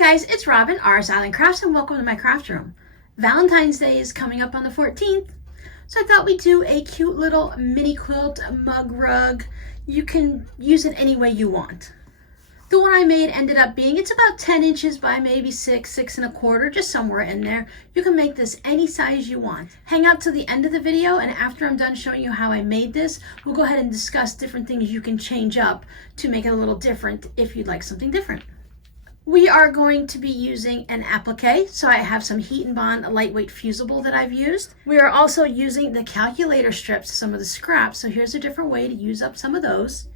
guys, it's Robin, R's Island Crafts, and welcome to my craft room. Valentine's Day is coming up on the 14th, so I thought we'd do a cute little mini quilt, mug rug. You can use it any way you want. The one I made ended up being, it's about 10 inches by maybe 6 and a quarter, just somewhere in there. You can make this any size you want. Hang out till the end of the video, and after I'm done showing you how I made this, we'll go ahead and discuss different things you can change up to make it a little different if you'd like something different. We are going to be using an applique, so I have some heat and bond lightweight fusible that I've used. We are also using the calculator strips, some of the scraps, so here's a different way to use up some of those.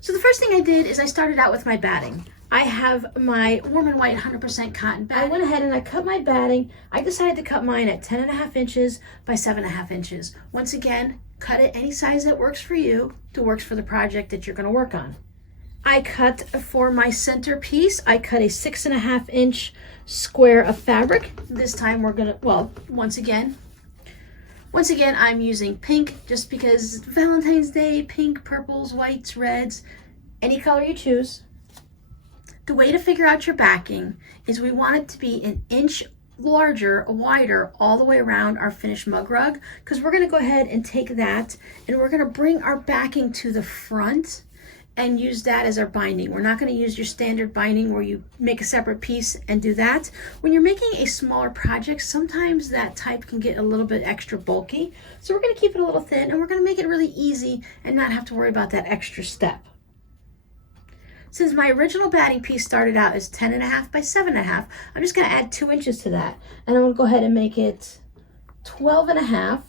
So the first thing I did is I started out with my batting. I have my warm and white 100% cotton batting. I went ahead and I cut my batting. I decided to cut mine at 10.5 inches by 7.5 inches. Once again, cut it any size that works for you, that works for the project that you're going to work on. I cut for my centerpiece, I cut a 6.5 inch square of fabric. This time we're gonna, well, once again, I'm using pink just because it's Valentine's Day, pink, purples, whites, reds, any color you choose. The way to figure out your backing is we want it to be an inch larger, wider, all the way around our finished mug rug, because we're gonna go ahead and take that and we're gonna bring our backing to the front and use that as our binding. We're not going to use your standard binding where you make a separate piece and do that. When you're making a smaller project, sometimes that type can get a little bit extra bulky. So we're going to keep it a little thin and we're going to make it really easy and not have to worry about that extra step. Since my original batting piece started out as 10.5 by 7.5, I'm just going to add 2 inches to that. And I'm going to go ahead and make it 12.5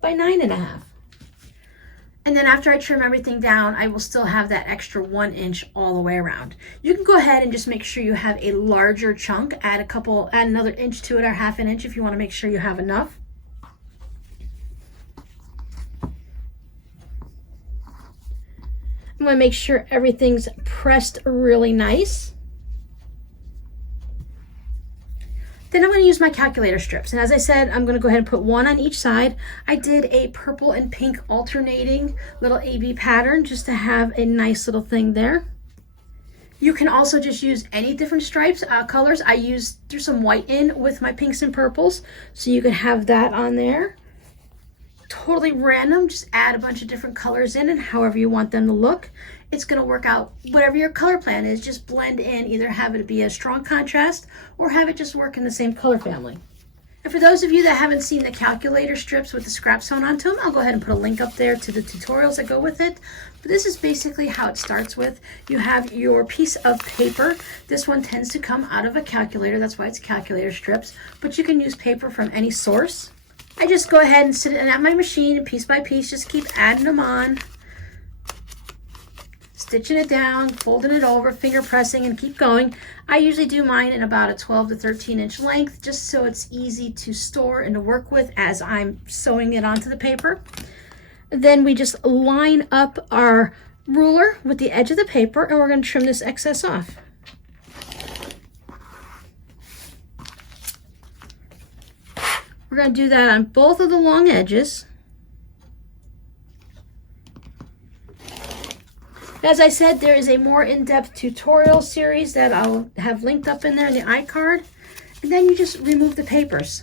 by 9.5. And then after I trim everything down, I will still have that extra 1 inch all the way around. You can go ahead and just make sure you have a larger chunk. Add another inch to it or 1/2 inch if you want to make sure you have enough. I'm going to make sure everything's pressed really nice. Then I'm going to use my calculator strips. And as I said, I'm going to go ahead and put one on each side. I did a purple and pink alternating little AB pattern just to have a nice little thing there. You can also just use any different stripes, colors. I threw some white in with my pinks and purples, so you can have that on there. Totally random, just add a bunch of different colors in and however you want them to look. It's going to work out whatever your color plan is, just blend in, either have it be a strong contrast or have it just work in the same color family. And for those of you that haven't seen the calculator strips with the scraps sewn onto them, I'll go ahead and put a link up there to the tutorials that go with it. But this is basically how it starts with. You have your piece of paper. This one tends to come out of a calculator, that's why it's calculator strips, but you can use paper from any source. I just go ahead and sit it at my machine and piece by piece, just keep adding them on, stitching it down, folding it over, finger pressing, and keep going. I usually do mine in about a 12 to 13 inch length, just so it's easy to store and to work with as I'm sewing it onto the paper. Then we just line up our ruler with the edge of the paper, and we're going to trim this excess off. We're going to do that on both of the long edges. As I said, there is a more in-depth tutorial series that I'll have linked up in there in the iCard. And then you just remove the papers.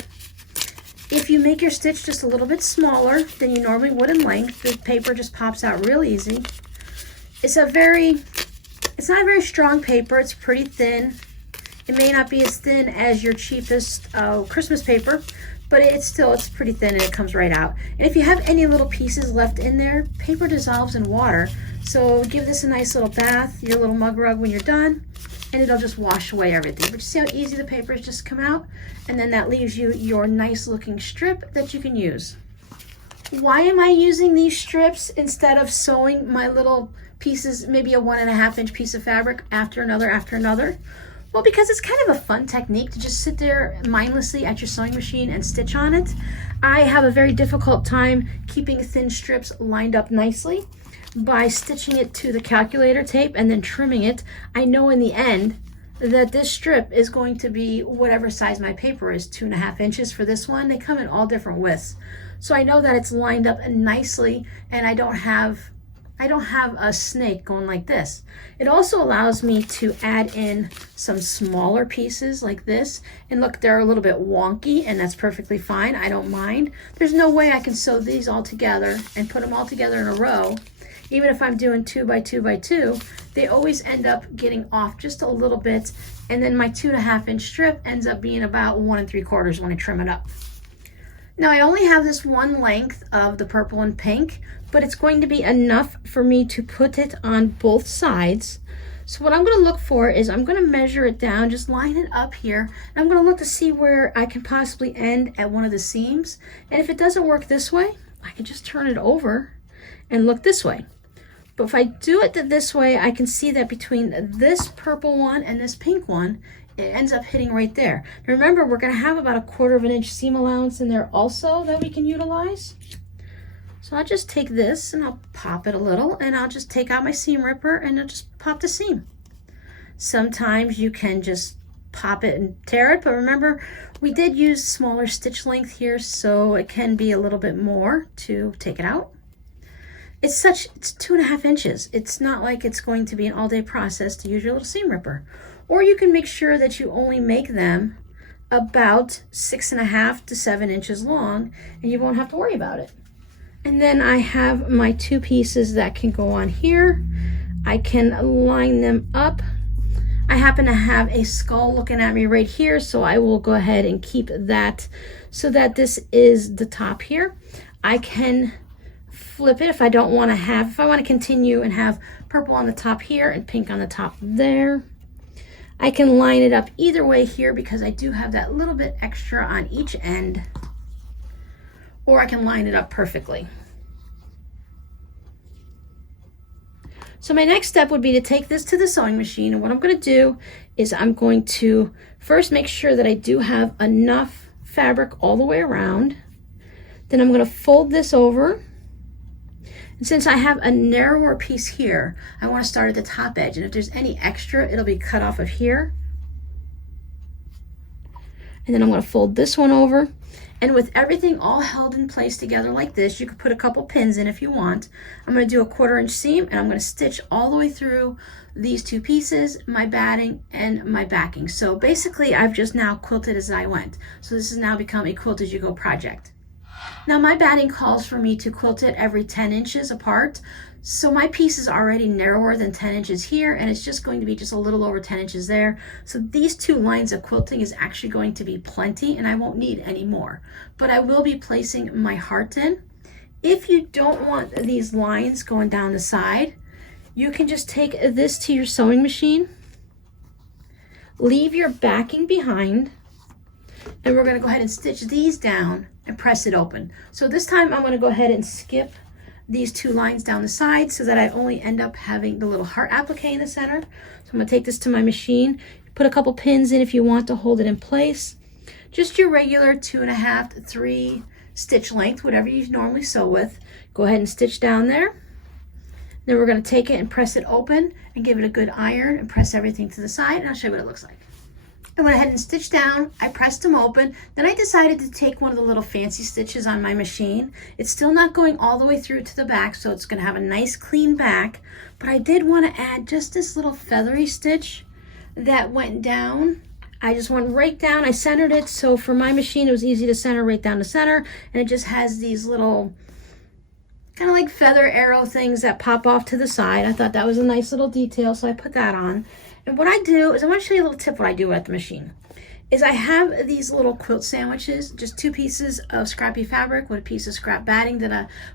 If you make your stitch just a little bit smaller than you normally would in length, the paper just pops out real easy. It's not a very strong paper. It's pretty thin. It may not be as thin as your cheapest Christmas paper, but it's pretty thin and it comes right out. And if you have any little pieces left in there, paper dissolves in water. So give this a nice little bath, your little mug rug when you're done, and it'll just wash away everything. But you see how easy the papers just come out? And then that leaves you your nice looking strip that you can use. Why am I using these strips instead of sewing my little pieces, maybe a 1.5 inch piece of fabric after another? Well, because it's kind of a fun technique to just sit there mindlessly at your sewing machine and stitch on it. I have a very difficult time keeping thin strips lined up nicely. By stitching it to the calculator tape and then trimming it, I know in the end that this strip is going to be whatever size my paper is, 2.5 inches for this one. They come in all different widths. So I know that it's lined up nicely and I don't have I don't have a snake going like this. It also allows me to add in some smaller pieces like this. And look, they're a little bit wonky, and that's perfectly fine. I don't mind. There's no way I can sew these all together and put them all together in a row. Even if I'm doing 2 by 2 by 2, they always end up getting off just a little bit. And then my 2.5 inch strip ends up being about 1 3/4 when I trim it up. Now I only have this one length of the purple and pink, but it's going to be enough for me to put it on both sides. So what I'm going to look for is I'm going to measure it down, just line it up here, and I'm going to look to see where I can possibly end at one of the seams. And if it doesn't work this way, I can just turn it over and look this way. But if I do it this way, I can see that between this purple one and this pink one, it ends up hitting right there. Now remember, we're going to have about 1/4 inch seam allowance in there also that we can utilize. So I'll just take this and I'll pop it a little, and I'll just take out my seam ripper and I'll just pop the seam. Sometimes you can just pop it and tear it, but remember, we did use smaller stitch length here, so it can be a little bit more to take it out. It's 2.5 inches. It's not like it's going to be an all-day process to use your little seam ripper. Or you can make sure that you only make them about 6.5 to 7 inches long, and you won't have to worry about it. And then I have my 2 pieces that can go on here. I can line them up. I happen to have a skull looking at me right here, so I will go ahead and keep that so that this is the top here. I can flip it if I don't want to have, if I want to continue and have purple on the top here and pink on the top there. I can line it up either way here because I do have that little bit extra on each end, or I can line it up perfectly. So my next step would be to take this to the sewing machine, and what I'm going to do is I'm going to first make sure that I do have enough fabric all the way around. Then I'm going to fold this over. And since I have a narrower piece here, I want to start at the top edge, and if there's any extra, it'll be cut off of here. And then I'm going to fold this one over, and with everything all held in place together like this, you could put a couple pins in if you want. I'm going to do a 1/4 inch seam, and I'm going to stitch all the way through these 2 pieces, my batting and my backing. So basically I've just now quilted as I went. So this has now become a quilt as you go project. Now my batting calls for me to quilt it every 10 inches apart. So my piece is already narrower than 10 inches here, and it's just going to be just a little over 10 inches there. So these 2 lines of quilting is actually going to be plenty, and I won't need any more. But I will be placing my heart in. If you don't want these lines going down the side, you can just take this to your sewing machine, leave your backing behind, and we're going to go ahead and stitch these down and press it open. So this time I'm going to go ahead and skip these 2 lines down the side so that I only end up having the little heart applique in the center. So I'm going to take this to my machine, put a couple pins in if you want to hold it in place. Just your regular 2.5 to 3 stitch length, whatever you normally sew with. Go ahead and stitch down there. Then we're going to take it and press it open and give it a good iron and press everything to the side, and I'll show you what it looks like. I went ahead and stitched down, I pressed them open, then I decided to take one of the little fancy stitches on my machine. It's still not going all the way through to the back, so it's going to have a nice clean back, but I did want to add just this little feathery stitch that went down. I just went right down, I centered it, so for my machine it was easy to center right down the center, and it just has these little kind of like feather arrow things that pop off to the side. I thought that was a nice little detail, so I put that on. And what I do is, I want to show you a little tip what I do at the machine. Is I have these little quilt sandwiches, just 2 pieces of scrappy fabric with a piece of scrap batting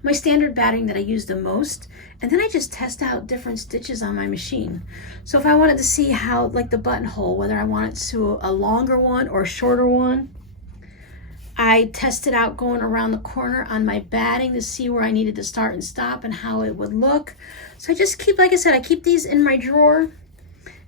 my standard batting that I use the most. And then I just test out different stitches on my machine. So if I wanted to see how, like the buttonhole, whether I want it to a longer one or a shorter one, I tested out going around the corner on my batting to see where I needed to start and stop and how it would look. So I just keep, like I said, I keep these in my drawer.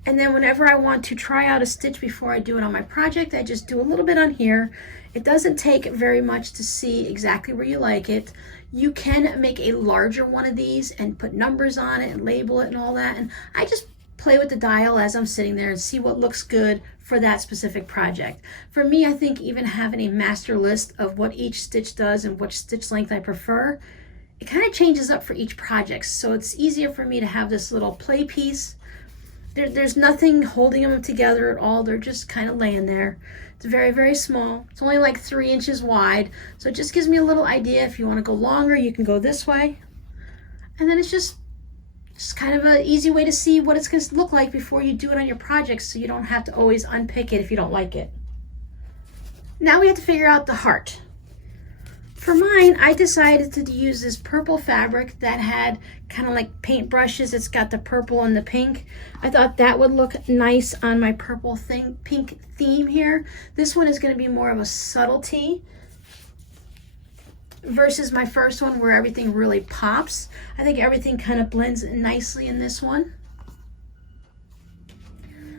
And then whenever I want to try out a stitch before I do it on my project, I just do a little bit on here. It doesn't take very much to see exactly where you like it. You can make a larger one of these and put numbers on it and label it and all that. And I just play with the dial as I'm sitting there and see what looks good for that specific project. For me, I think even having a master list of what each stitch does and which stitch length I prefer it kind of changes up for each project. So it's easier for me to have this little play piece. There's nothing holding them together at all. They're just kind of laying there. It's very, very small. It's only like 3 inches wide. So it just gives me a little idea. If you want to go longer, you can go this way. And then it's just kind of an easy way to see what it's going to look like before you do it on your projects, so you don't have to always unpick it if you don't like it. Now we have to figure out the heart. For mine, I decided to use this purple fabric that had kind of like paint brushes. It's got the purple and the pink. I thought that would look nice on my purple pink theme here. This one is going to be more of a subtlety versus my first one where everything really pops. I think everything kind of blends nicely in this one.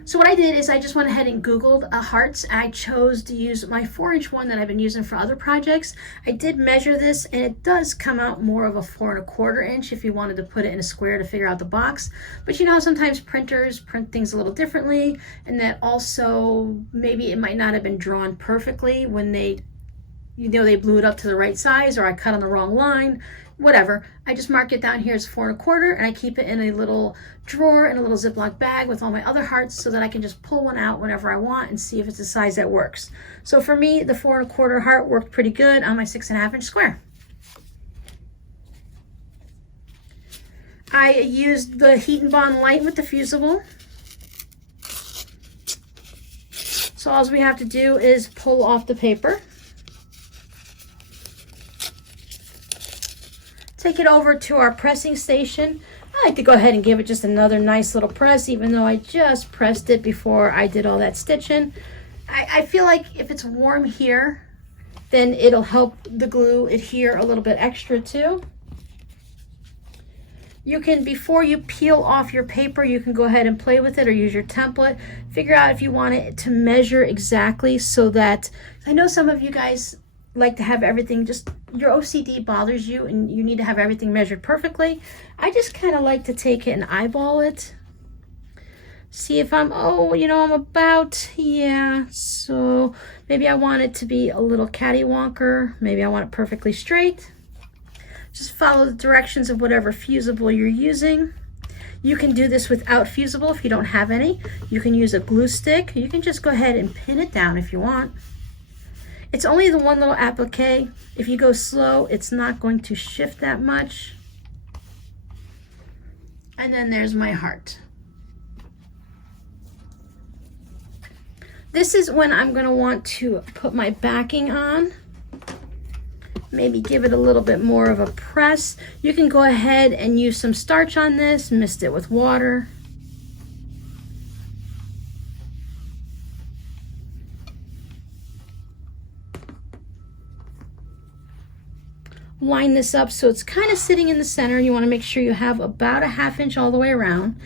So what I did is I just went ahead and Googled hearts. I chose to use my 4-inch one that I've been using for other projects. I did measure this and it does come out more of a 4 1/4 inch if you wanted to put it in a square to figure out the box. But you know, sometimes printers print things a little differently, and that also maybe it might not have been drawn perfectly when they blew it up to the right size, or I cut on the wrong line, whatever. I just mark it down here as 4 1/4, and I keep it in a little drawer in a little Ziploc bag with all my other hearts so that I can just pull one out whenever I want and see if it's a size that works. So for me, the 4 1/4 heart worked pretty good on my 6 1/2 inch square. I used the Heat and Bond Light with the fusible. So all we have to do is pull off the paper. Take it over to our pressing station. I like to go ahead and give it just another nice little press, even though I just pressed it before I did all that stitching. I feel like if it's warm here, then it'll help the glue adhere a little bit extra too. You can, before you peel off your paper, you can go ahead and play with it or use your template. Figure out if you want it to measure exactly, so that, I know some of you guys like to have everything, just your OCD bothers you and you need to have everything measured perfectly. I just kind of like to take it and eyeball it. See if I'm about, yeah, so maybe I want it to be a little cattywonker. Maybe I want it perfectly straight. Just follow the directions of whatever fusible you're using. You can do this without fusible if you don't have any. You can use a glue stick. You can just go ahead and pin it down if you want. It's only the one little applique. If you go slow, it's not going to shift that much. And then there's my heart. This is when I'm going to want to put my backing on. Maybe give it a little bit more of a press. You can go ahead and use some starch on this, mist it with water. Line this up so it's kind of sitting in the center. You want to make sure you have about a 1/2 inch all the way around.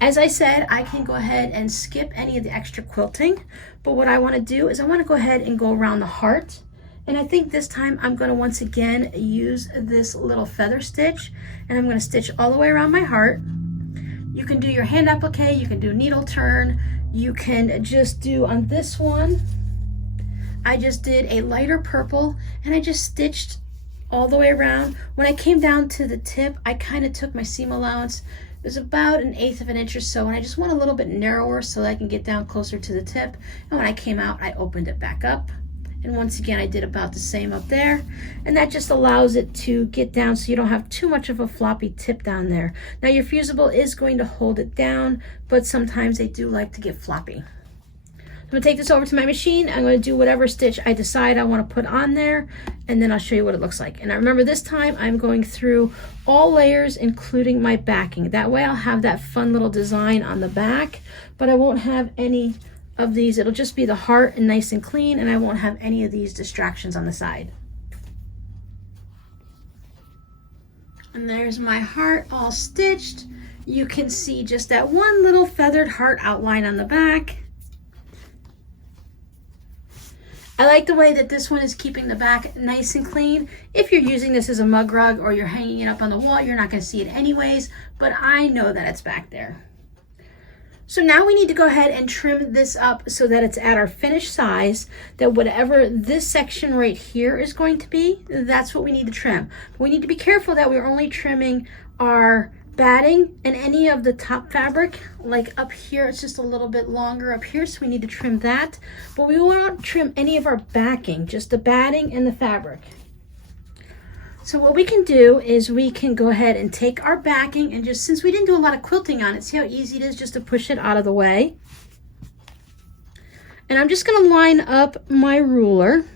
As I said, I can go ahead and skip any of the extra quilting, but what I want to do is I want to go ahead and go around the heart. And I think this time I'm going to once again use this little feather stitch, and I'm going to stitch all the way around my heart. You can do your hand applique, you can do needle turn, you can just do on this one. I just did a lighter purple and I just stitched all the way around. When I came down to the tip, I kind of took my seam allowance. It was about 1/8 of an inch or so, and I just went a little bit narrower so that I can get down closer to the tip. And when I came out, I opened it back up. And once again, I did about the same up there. And that just allows it to get down so you don't have too much of a floppy tip down there. Now your fusible is going to hold it down, but sometimes they do like to get floppy. I'm going to take this over to my machine. I'm going to do whatever stitch I decide I want to put on there, and then I'll show you what it looks like. And I remember this time I'm going through all layers, including my backing. That way I'll have that fun little design on the back, but I won't have any of these. It'll just be the heart and nice and clean, and I won't have any of these distractions on the side. And there's my heart all stitched. You can see just that one little feathered heart outline on the back. I like the way that this one is keeping the back nice and clean. If you're using this as a mug rug or you're hanging it up on the wall, you're not going to see it anyways, but I know that it's back there. So now we need to go ahead and trim this up so that it's at our finished size, that whatever this section right here is going to be, that's what we need to trim. But we need to be careful that we're only trimming our batting and any of the top fabric. Like up here, it's just a little bit longer up here, so we need to trim that. But we won't trim any of our backing, just the batting and the fabric. So what we can do is we can go ahead and take our backing and just, since we didn't do a lot of quilting on it, see how easy it is just to push it out of the way. And I'm just going to line up my ruler.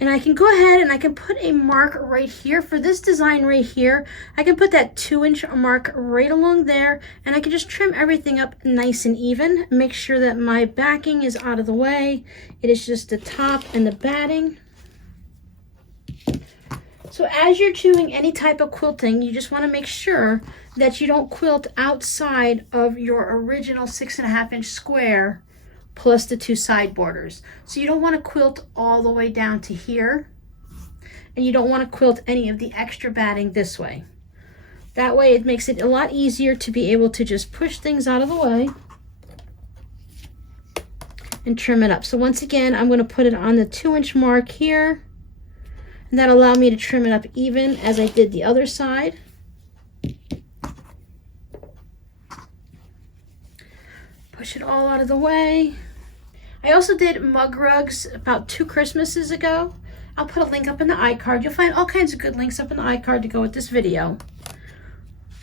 And I can go ahead and I can put a mark right here. For this design right here, I can put that 2-inch mark right along there, and I can just trim everything up nice and even. Make sure that my backing is out of the way. It is just the top and the batting. So as you're doing any type of quilting, you just want to make sure that you don't quilt outside of your original 6.5-inch square plus the 2 side borders. So you don't want to quilt all the way down to here, and you don't want to quilt any of the extra batting this way. That way it makes it a lot easier to be able to just push things out of the way and trim it up. So once again, I'm going to put it on the 2-inch mark here. And that'll allow me to trim it up even as I did the other side. Push it all out of the way. I also did mug rugs about 2 Christmases ago. I'll put a link up in the iCard. You'll find all kinds of good links up in the iCard to go with this video,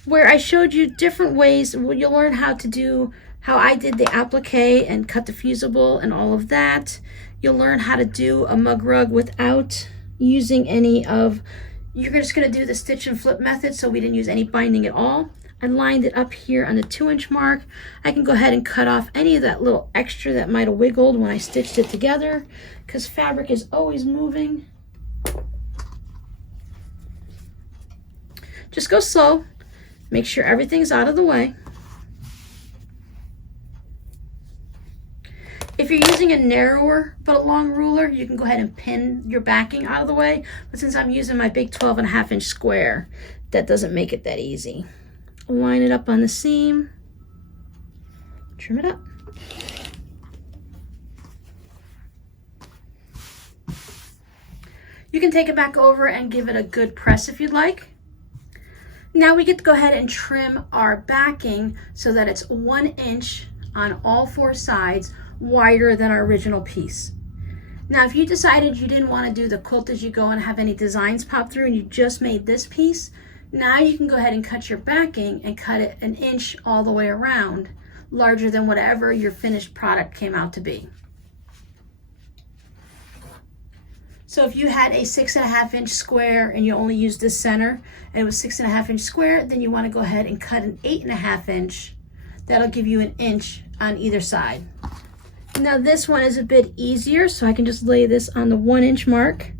where I showed you different ways. You'll learn how to do, how I did the applique and cut the fusible and all of that. You'll learn how to do a mug rug without using any of, you're just going to do the stitch and flip method, so we didn't use any binding at all. I lined it up here on the 2-inch mark. I can go ahead and cut off any of that little extra that might have wiggled when I stitched it together, because fabric is always moving. Just go slow. Make sure everything's out of the way. If you're using a narrower but a long ruler, you can go ahead and pin your backing out of the way. But since I'm using my big 12.5-inch square, that doesn't make it that easy. Line it up on the seam. Trim it up. You can take it back over and give it a good press if you'd like. Now we get to go ahead and trim our backing so that it's 1 inch on all 4 sides, wider than our original piece. Now if you decided you didn't want to do the quilt as you go and have any designs pop through and you just made this piece, now you can go ahead and cut your backing and cut it 1 inch all the way around, larger than whatever your finished product came out to be. So if you had a 6.5-inch square and you only used this center and it was 6.5-inch square, then you want to go ahead and cut an 8.5-inch. That'll give you 1 inch on either side. Now this one is a bit easier, so I can just lay this on the 1 inch mark.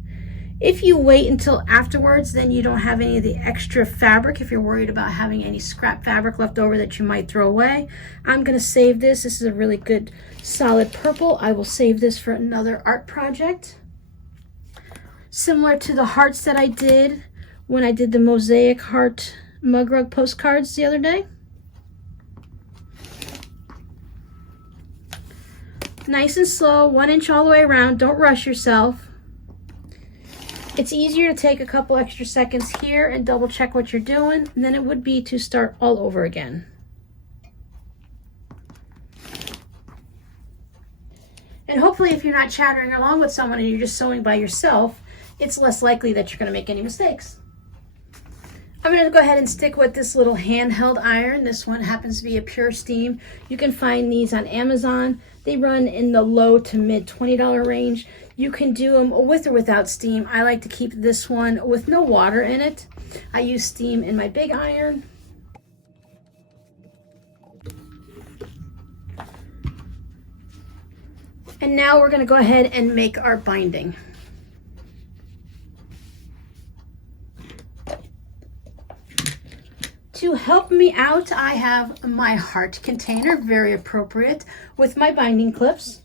If you wait until afterwards, then you don't have any of the extra fabric if you're worried about having any scrap fabric left over that you might throw away. I'm going to save this. This is a really good solid purple. I will save this for another art project. Similar to the hearts that I did when I did the mosaic heart mug rug postcards the other day. Nice and slow, 1 inch all the way around. Don't rush yourself. It's easier to take a couple extra seconds here and double check what you're doing than it would be to start all over again. And hopefully if you're not chattering along with someone and you're just sewing by yourself, it's less likely that you're going to make any mistakes. I'm going to go ahead and stick with this little handheld iron. This one happens to be a Pure Steam. You can find these on Amazon. They run in the low to mid $20 range. You can do them with or without steam. I like to keep this one with no water in it. I use steam in my big iron. And now we're going to go ahead and make our binding. To help me out, I have my heart container, very appropriate, with my binding clips.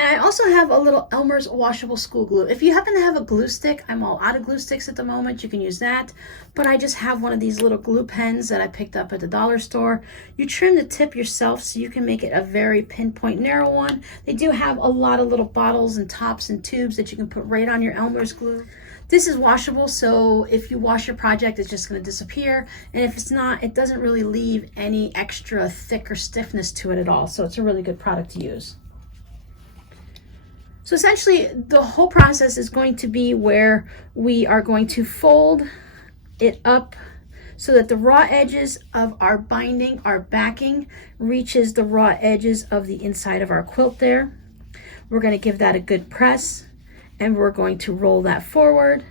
And I also have a little Elmer's washable school glue. If you happen to have a glue stick, I'm all out of glue sticks at the moment, you can use that. But I just have one of these little glue pens that I picked up at the dollar store. You trim the tip yourself so you can make it a very pinpoint narrow one. They do have a lot of little bottles and tops and tubes that you can put right on your Elmer's glue. This is washable, so if you wash your project, it's just going to disappear. And if it's not, it doesn't really leave any extra thick or stiffness to it at all. So it's a really good product to use. So essentially, the whole process is going to be where we are going to fold it up so that the raw edges of our binding, our backing, reaches the raw edges of the inside of our quilt there. We're going to give that a good press, and we're going to roll that forward.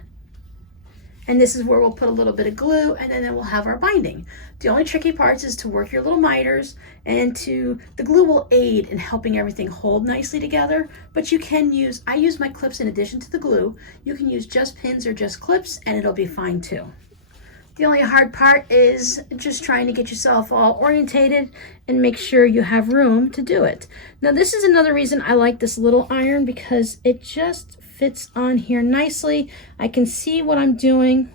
And this is where we'll put a little bit of glue, and then we'll have our binding. The only tricky parts is to work your little miters, and the glue will aid in helping everything hold nicely together, but you can use, I use my clips in addition to the glue. You can use just pins or just clips, and it'll be fine too. The only hard part is just trying to get yourself all orientated and make sure you have room to do it. Now this is another reason I like this little iron, because it just fits on here nicely. I can see what I'm doing.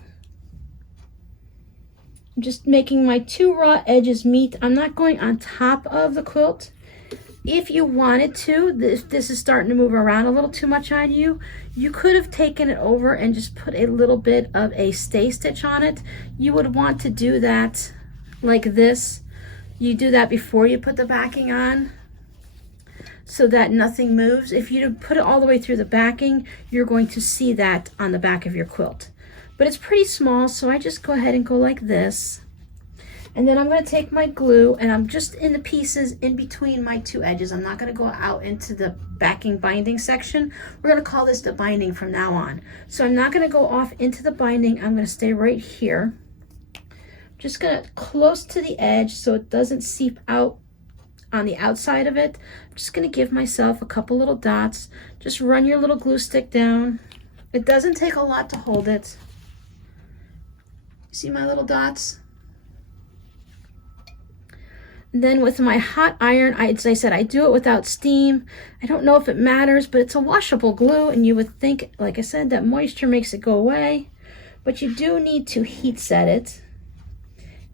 I'm just making my two raw edges meet. I'm not going on top of the quilt. If you wanted to, if this is starting to move around a little too much on you, you could have taken it over and just put a little bit of a stay stitch on it. You would want to do that like this. You do that before you put the backing on so that nothing moves. If you put it all the way through the backing, you're going to see that on the back of your quilt. But it's pretty small, so I just go ahead and go like this. And then I'm going to take my glue, and I'm just in the pieces in between my two edges. I'm not going to go out into the backing binding section. We're going to call this the binding from now on. So I'm not going to go off into the binding. I'm going to stay right here. Just going to close to the edge so it doesn't seep out on the outside of it. I'm just going to give myself a couple little dots. Just run your little glue stick down. It doesn't take a lot to hold it. See my little dots? Then with my hot iron, as I said, I do it without steam. I don't know if it matters, but it's a washable glue, and you would think, like I said, that moisture makes it go away. But you do need to heat set it.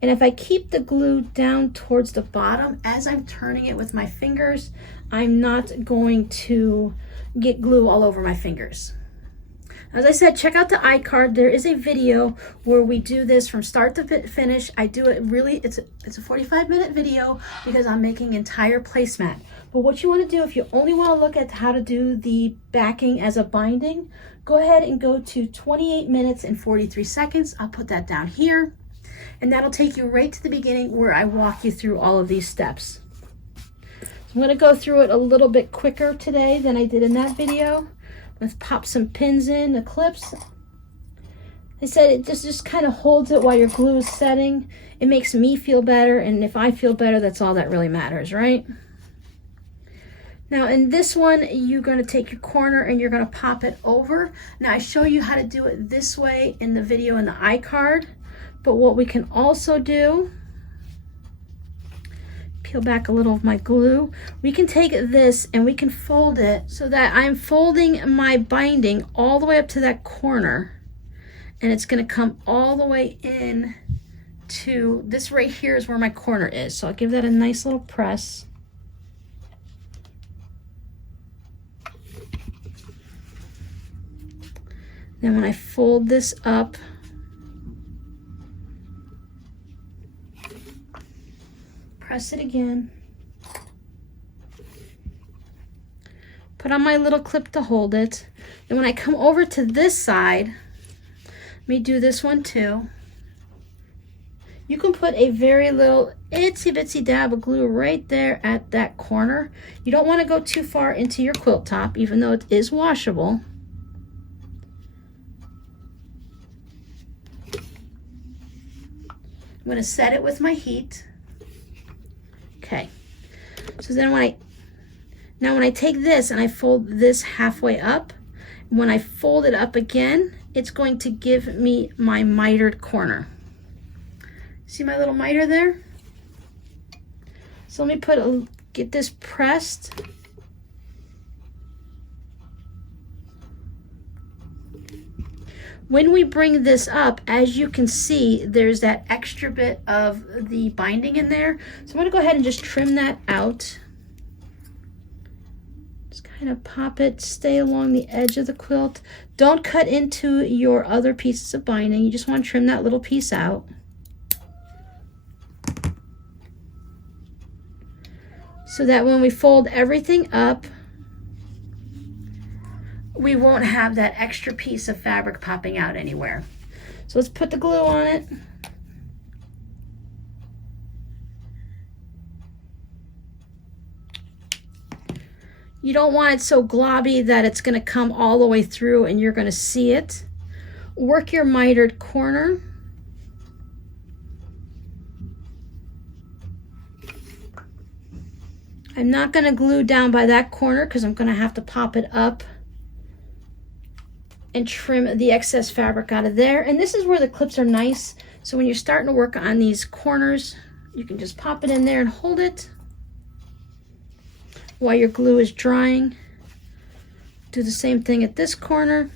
And if I keep the glue down towards the bottom, as I'm turning it with my fingers, I'm not going to get glue all over my fingers. As I said, check out the iCard. There is a video where we do this from start to finish. I do it really, it's a 45-minute video because I'm making entire placemat. But what you want to do, if you only want to look at how to do the backing as a binding, go ahead and go to 28 minutes and 43 seconds. I'll put that down here. And that'll take you right to the beginning where I walk you through all of these steps. So I'm going to go through it a little bit quicker today than I did in that video. Let's pop some pins in, the clips. I said it just kind of holds it while your glue is setting. It makes me feel better, and if I feel better, that's all that really matters, right? Now in this one, you're going to take your corner and you're going to pop it over. Now I show you how to do it this way in the video in the iCard, but what we can also do, peel back a little of my glue, we can take this and we can fold it so that I'm folding my binding all the way up to that corner, and it's going to come all the way in to this right here is where my corner is. So I'll give that a nice little press. Then when I fold this up, press it again, put on my little clip to hold it, and when I come over to this side, let me do this one too. You can put a very little itsy bitsy dab of glue right there at that corner. You don't want to go too far into your quilt top, even though it is washable. I'm going to set it with my heat. Okay, so then when I take this and I fold this halfway up, when I fold it up again, it's going to give me my mitered corner. See my little miter there? So let me get this pressed. When we bring this up, as you can see, there's that extra bit of the binding in there. So I'm going to go ahead and just trim that out. Just kind of pop it, stay along the edge of the quilt. Don't cut into your other pieces of binding. You just want to trim that little piece out. So that when we fold everything up, we won't have that extra piece of fabric popping out anywhere. So let's put the glue on it. You don't want it so globby that it's going to come all the way through and you're going to see it. Work your mitered corner. I'm not going to glue down by that corner because I'm going to have to pop it up and trim the excess fabric out of there. And this is where the clips are nice. So when you're starting to work on these corners, you can just pop it in there and hold it while your glue is drying. Do the same thing at this corner.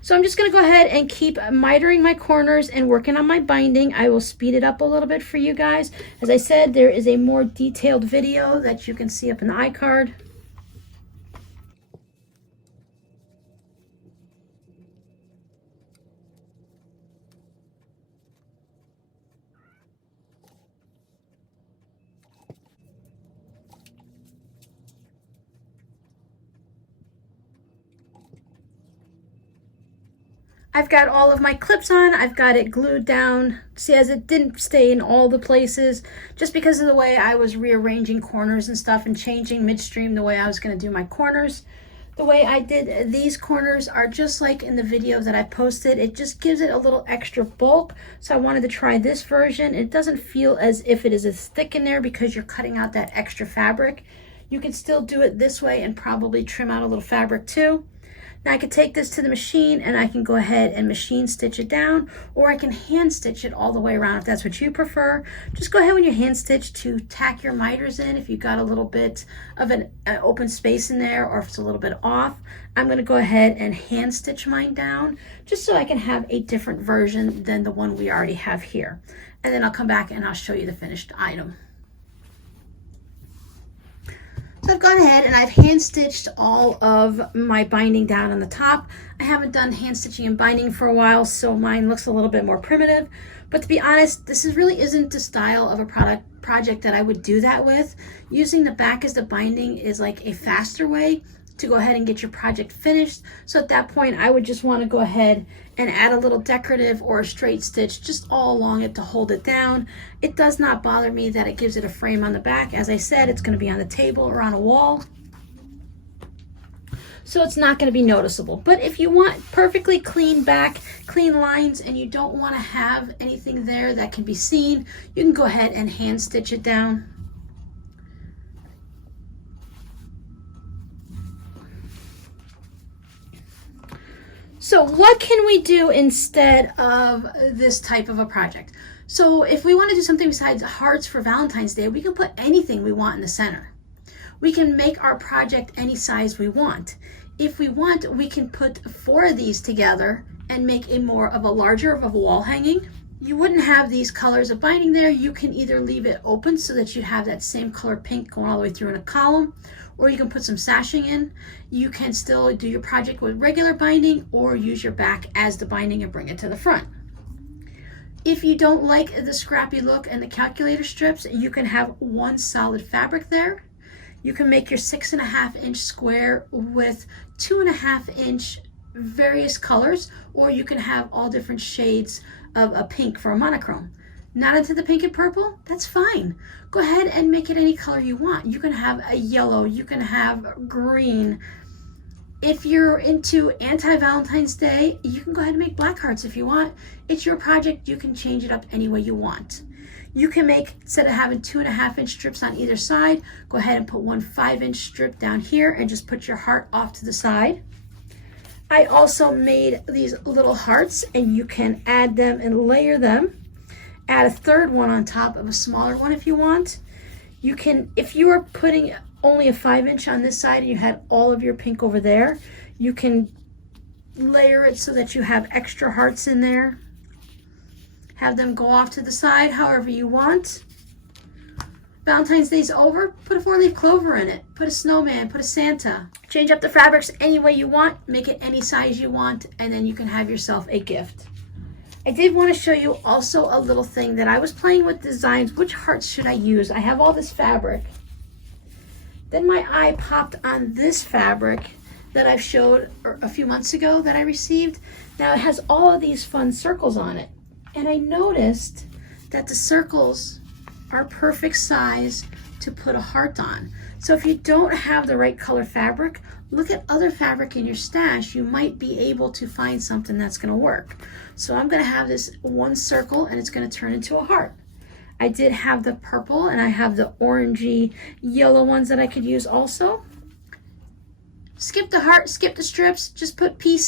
So I'm just going to go ahead and keep mitering my corners and working on my binding. I will speed it up a little bit for you guys. As I said, there is a more detailed video that you can see up in the iCard. I've got all of my clips on. I've got it glued down. See, as it didn't stay in all the places, just because of the way I was rearranging corners and stuff and changing midstream the way I was going to do my corners. The way I did these corners are just like in the video that I posted. It just gives it a little extra bulk. So I wanted to try this version. It doesn't feel as if it is as thick in there because you're cutting out that extra fabric. You can still do it this way and probably trim out a little fabric too. Now I could take this to the machine and I can go ahead and machine stitch it down, or I can hand stitch it all the way around if that's what you prefer. Just go ahead when you hand stitch to tack your miters in if you've got a little bit of an open space in there or if it's a little bit off. I'm going to go ahead and hand stitch mine down just so I can have a different version than the one we already have here. And then I'll come back and I'll show you the finished item. So I've gone ahead and I've hand stitched all of my binding down on the top. I haven't done hand stitching and binding for a while, so mine looks a little bit more primitive. But to be honest, this really isn't the style of a project that I would do that with. Using the back as the binding is like a faster way to go ahead and get your project finished. So at that point, I would just want to go ahead and add a little decorative or a straight stitch just all along it to hold it down. It does not bother me that it gives it a frame on the back. As I said, it's going to be on the table or on a wall, so it's not going to be noticeable. But if you want perfectly clean back, clean lines, and you don't want to have anything there that can be seen, you can go ahead and hand stitch it down. So what can we do instead of this type of a project? So if we want to do something besides hearts for Valentine's Day, we can put anything we want in the center. We can make our project any size we want. If we want, we can put 4 of these together and make a more of a larger of a wall hanging. You wouldn't have these colors of binding there. You can either leave it open so that you have that same color pink going all the way through in a column, or you can put some sashing in. You can still do your project with regular binding or use your back as the binding and bring it to the front. If you don't like the scrappy look and the calculator strips, you can have one solid fabric there. You can make your 6.5-inch square with 2.5-inch various colors, or you can have all different shades of a pink for a monochrome. Not into the pink and purple? That's fine. Go ahead and make it any color you want. You can have a yellow, you can have green. If you're into anti-Valentine's Day, you can go ahead and make black hearts if you want. It's your project, you can change it up any way you want. You can make, instead of having 2.5-inch strips on either side, go ahead and put one 5-inch strip down here and just put your heart off to the side. I also made these little hearts, and you can add them and layer them. Add a third one on top of a smaller one if you want. You can, if you are putting only a 5-inch on this side and you had all of your pink over there, you can layer it so that you have extra hearts in there. Have them go off to the side however you want. Valentine's Day's over, put a 4-leaf clover in it. Put a snowman, put a Santa. Change up the fabrics any way you want, make it any size you want, and then you can have yourself a gift. I did want to show you also a little thing that I was playing with designs. Which hearts should I use? I have all this fabric. Then my eye popped on this fabric that I've showed a few months ago that I received. Now it has all of these fun circles on it. And I noticed that the circles are perfect size to put a heart on. So if you don't have the right color fabric, look at other fabric in your stash. You might be able to find something that's going to work. So I'm going to have this one circle and it's going to turn into a heart. I did have the purple and I have the orangey yellow ones that I could use also. Skip the heart, skip the strips, just put piece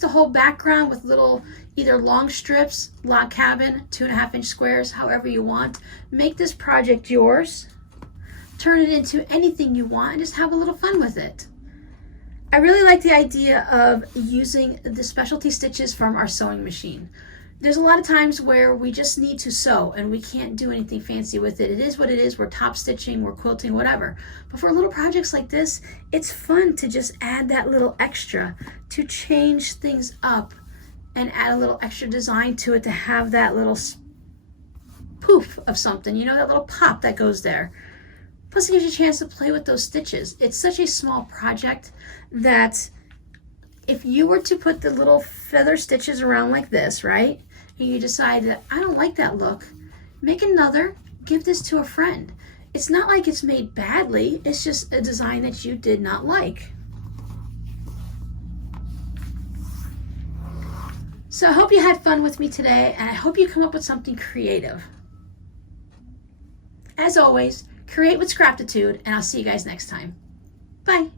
the whole background with little either long strips, log cabin, 2.5-inch squares, however you want. Make this project yours. Turn it into anything you want and just have a little fun with it. I really like the idea of using the specialty stitches from our sewing machine. There's a lot of times where we just need to sew and we can't do anything fancy with it. It is what it is. We're top stitching, we're quilting, whatever. But for little projects like this, it's fun to just add that little extra, to change things up and add a little extra design to it, to have that little poof of something, you know, that little pop that goes there. Plus it gives you a chance to play with those stitches. It's such a small project that if you were to put the little feather stitches around like this, right, and you decide that I don't like that look, make another, give this to a friend. It's not like it's made badly, it's just a design that you did not like. So I hope you had fun with me today, and I hope you come up with something creative. As always, create with Scraptitude, and I'll see you guys next time. Bye.